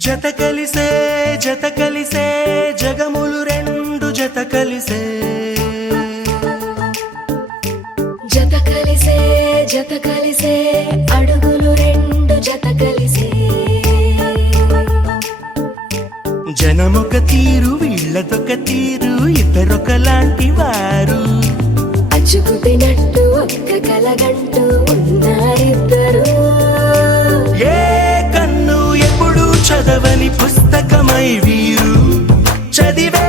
జత కలిసే జగములు రెండు జత కలిసే అడుగులు రెండు జత కలిసే జనమొక తీరు వీళ్ళదొక తీరు ఇద్దరొకలాంటి వారు అచ్చుకుతినట్టు ఒక్క కలగంటూ ఉన్నారిద్దరు ఏ కన్ను ఎప్పుడు చదవని పుస్తకమై వీరు చదివేస్తున్నారానందంగా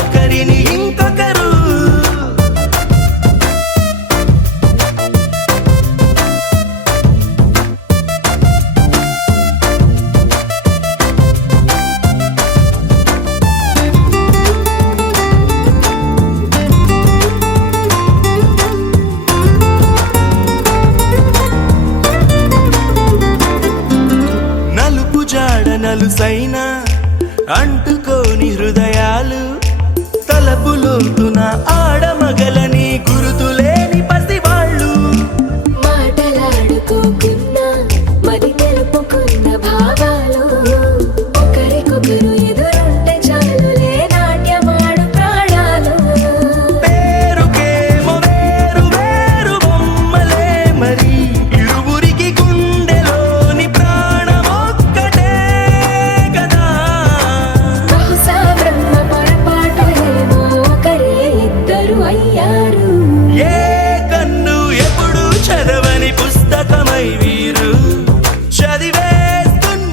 ఒకరిని ఇంకొకరు నలుసైన అంటుకోని హృదయాలు తలపులోతున ఆడమగలని గురుతులేని పసివాళ్ళు మాటలాడుకోకున్నా మరి తెలుపుకున్న భావాలు ఒకరికొకరు ఎదురుంటే చాలులే నాట్యమాడు ప్రాణాలు పేరుకేమో వేరు వేరు బొమ్మలే మరి ఇరువురికి గుండెలోని ప్రాణమొక్కటే కదా బహుశా బ్రహ్మ పొరపాటు ఏమో ఒకరే ఇద్దరు అయ్యారు ఏ కన్ను ఎప్పుడు చదవని పుస్తకమై వీరు చదివేస్తున్నారానందంగా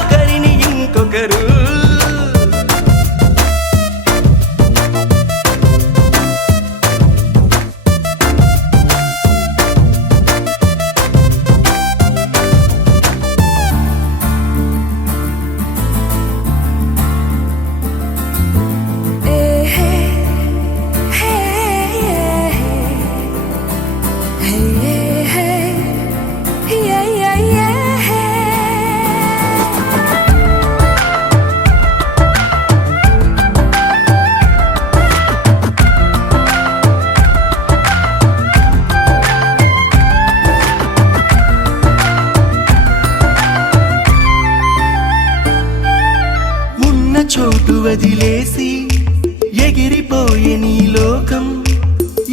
ఒకరిని ఇంకొకరు చోటు వదిలేసి ఎగిరిపోయే నీ లోకం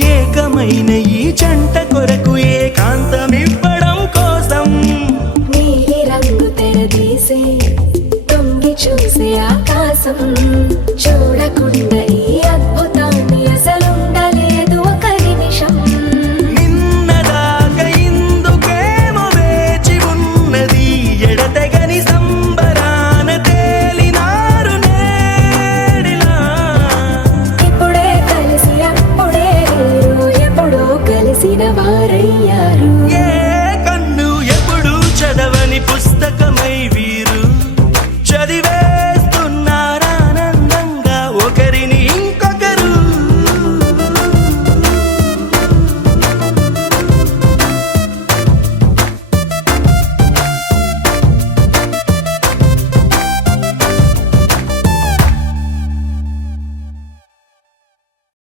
ఏకమైన ఈ జంట కొరకు ఏకాంతమివ్వడం కోసం నీలి రంగు తెరదీసే తొంగి చూసే ఆకాశం